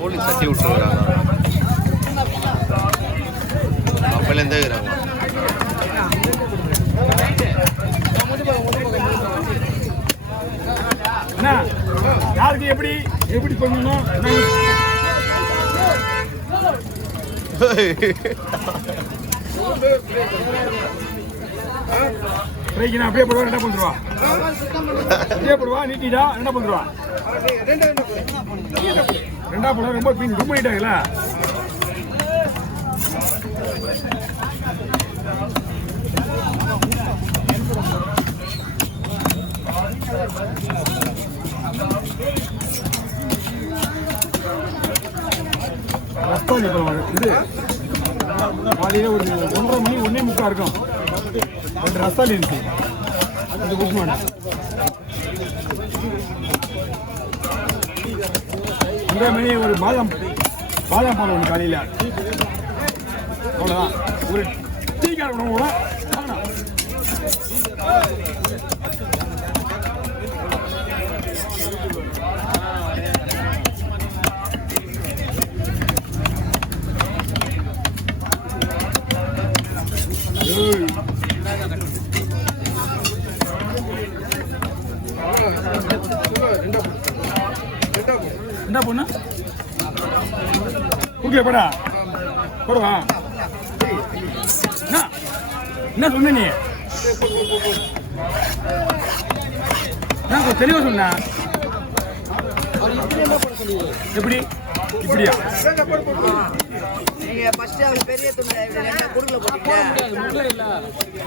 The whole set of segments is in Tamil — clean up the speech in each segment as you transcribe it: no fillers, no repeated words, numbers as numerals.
போலீஸ் சட்டி விட்டுருக்குறாங்க. அப்பலேருந்தே இருக்கிறாங்க. யாருக்கு எப்படி எப்படி பண்ணணும் அப்படியே போடுவா. என்ன பண்ணுவா அப்படியே போடுவா. நீட்டிடா என்ன பண்ணுவா. ரெண்டா போடுவா. ரொம்ப ரொம்ப நீட்டாங்களா. ரஸ்தாலி பழம் இது காலையில் ஒரு 1:30 மணி 1:45 இருக்கும். ரெண்டு ரஸ்தாலி இருக்கு. அது புக் பண்ண அந்த மணி ஒரு பாதாம் பழம் ஒன்று காலையில். அவ்வளோதான். ஒரு டீ கார் உணவு கூட என்ன பொண்ணு குடிக்கலப்படா போடுவா. என்ன சொன்ன நீ? நான் தெளிவா சொன்ன. எப்படி இப்படியா?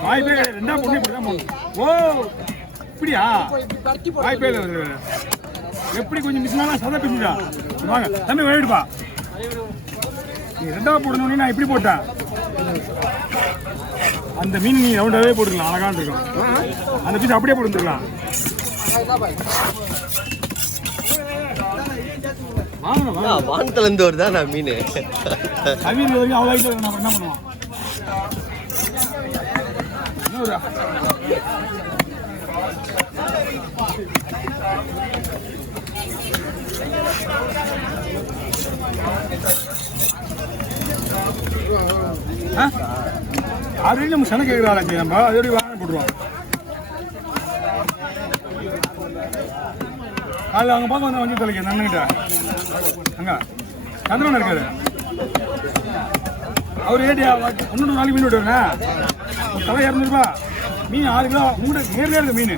வாய்ப்பே ரெண்டா பொண்ணு இப்படிதான். ஓ இப்படியா? வாய்ப்பே இல்லை. எப்படி கொஞ்சம் மிஸ்னா சதா பிஞ்சுடா. வாங்க தம்பி விளையாடுப்பா. நீ ரெண்டாவது போடணும். நான் இப்படி போட்டேன். அந்த மீன் நீ ரவுண்டாவே போட்டுக்கலாம். அழகான இருக்கும். அந்த பீஸ் அப்படியே போட்டுருக்கலாம். வானத்துல இருந்து வருதா நான் மீன் மீன் வரைக்கும் அவ்வளோ ஆகிட்டு நம்ம என்ன பண்ணுவோம். அது நம்ம சனை கேட்குறாங்க. நம்ம அதோடய வாங்க போட்டுருவோம். காலையில் அவங்க பார்க்க வந்து வஞ்சி தலைக்கு நன்னுக்கிட்ட அங்கே சந்திரன் இருக்காரு. அவர் ஏடியா 100 நாளைக்கு மீன் விட்டுருண்ணா. தலை 200 மீன் 6 கிலோ. உங்கள்கிட்ட நேரில் இருக்குது மீன்.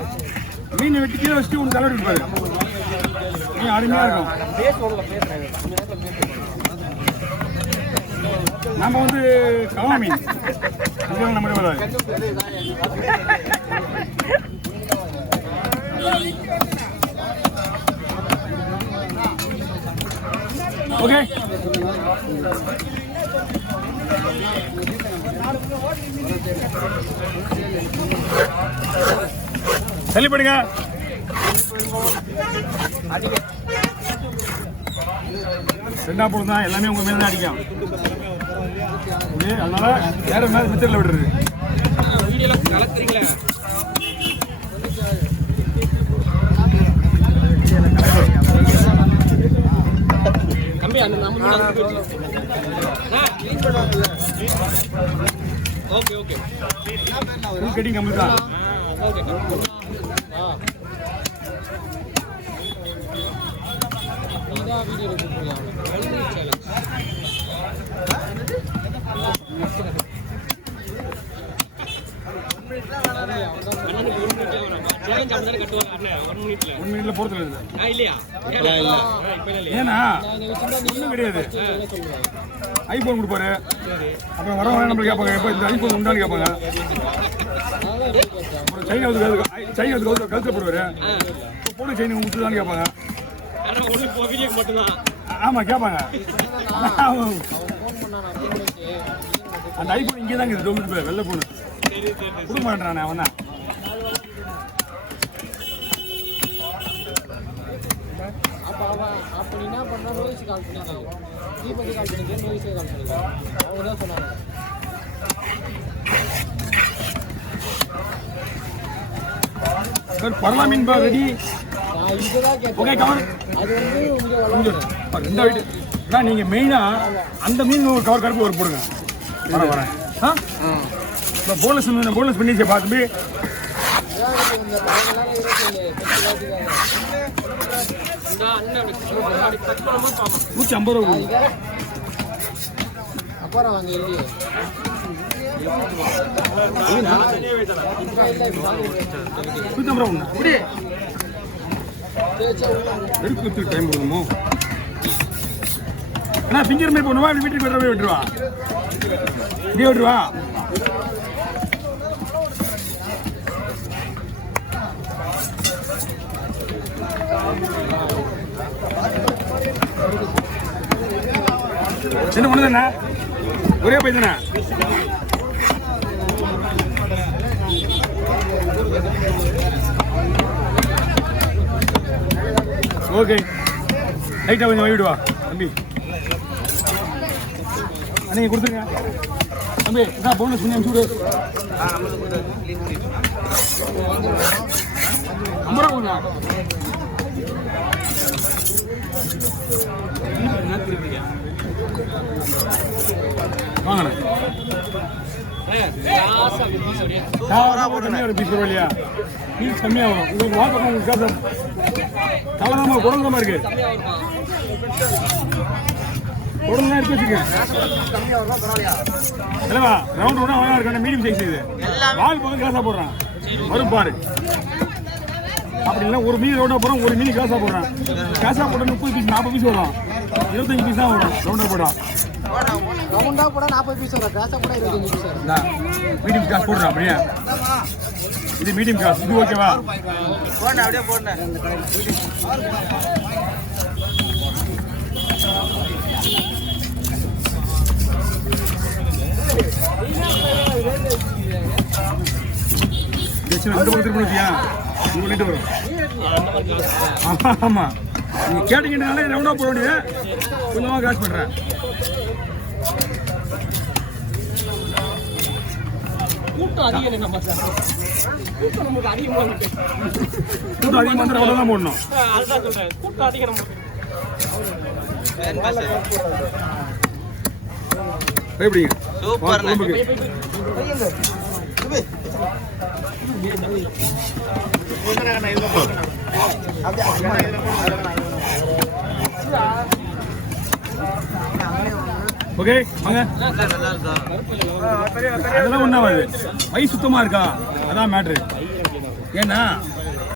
மீன் வெட்டி கீழே வச்சுட்டு ஒன்று தலை விட்டுருப்பாரு. மீன் அருமையாக இருக்கும். நம்ம வந்து கவா மீன் நம்ம வராது. ஓகே தள்ளிப்படுங்க. ரெண்டா பொழுது தான் எல்லாமே உங்க மேல தான் அடிக்கும். அதனால வேற மேல மித்திரில் விடுறது. கட்டிங் கம்ப்ளீட் தான். ஏன்னா ஒன்றும் கிடையாது. ஐபோன் கொடுப்பாரு. அப்புறம் வரவங்க நம்மளுக்கு கேட்பாங்க, எப்போ இந்த ஐபோன் உண்டான்னு கேட்பாங்க. அப்புறம் சைனா கழுத்தில் போடுவாரு. போன செயின் கொடுத்துதான்னு கேட்பாங்க. ஆமாம் கேட்பாங்க. அந்த ஐபோன் இங்கே தாங்க இருக்குது. வெளில போன கொடுக்க மாட்டேறானே அவன் தான். அப்போ நீ என்ன பண்ணா ரோஹித் கால் பண்ணாங்க தீபக்கு கால் பண்ணிக்க ரோஹித் கால் பண்ணிக்க அவங்க தான் சொன்னாங்க சார் பரலா மீன் பா ரெடி நான் இதுதான் கேட்டேன் ஓகே கவர் அது வந்து இங்கே ரெண்டு ஐட்டு அண்ணா நீங்கள் மெயினாக அந்த மீன் ஒரு கவர் கருப்பு ஒரு போடுங்க வரேன் ஆ இப்போ போனஸ் பண்ணிச்சே பார்த்து இந்த பழங்கள்லாம் $150 அப்புறம் வாங்க இல்லையே எடுத்து டைம் கொடுக்கணுமோ அண்ணா ஃபிங்கர் மாதிரி போடுவா வீட்டுக்கு விட்டுறவே விட்டுருவா இப்படியே விட்டுருவா என்ன ஒண்ணு தானே ஒரே பை தானே ஓகே லைட்டாக கொஞ்சம் வாங்கிடுவா தம்பி நீங்கள் கொடுத்துருங்க தம்பி என்ன போனஸ் பண்ணி அனுப்பிச்சு விடு 50 ரூபா கொடுங்க வாங்கண்ணே பீஸ் வரும் இல்லையா பீஸ் கம்மியாக வரும் உங்களுக்கு வாங்க உங்களுக்கு காசு தவறாம குடந்தாம இருக்கு குடந்தான் எடுத்து வச்சுக்கேன் இல்லைவா ரவுண்ட் ரவுண்டாக அழகாக இருக்கான மீடியம் சைஸ் இது வால் பக்கம் காசாக போடுறான் வரும் பாரு அப்படி இல்லை ஒரு மீன் ரவுண்டாக போகிறோம் ஒரு மீன் காசாக போடுறான் காசாக போட 30 பீஸ் 40 பீஸ் வரும் 25 பீஸ் தான் வரும் ரவுண்டாக போடுறான் ரவுண்டா போட 40 பீஸ் வரும் காசா போட 25 பீஸ் வரும் மீடியம் காசு போடுறேன் அப்படியே இது மீடியம் காசு இது ஓகேவா போடணும் அப்படியே போடணும் ரெண்டு பக்கம் திரும்ப வச்சியா உங்க ரெண்டு வரும் ஆமாம் நீங்கள் கேட்டீங்கன்னாலே ரவுண்டாக போட வேண்டியது கொஞ்சமாக காசு பண்ணுறேன் கூட்டம் அதிகம் நம்ம கூட்டம் நமக்கு அதிகமாக இருக்கு கூட்டம் அதிகமாக இருந்தால் அவ்வளோ தான் போடணும் அதுதான் சொல்கிறேன் கூட்டம் அதிகம் நம்ம எப்படிங்க சூப்பர் ஓகே வாங்க அதெல்லாம் ஒன்றாவது வயசு சுத்தமாக இருக்கா அதான் மேட்ரு ஏன்னா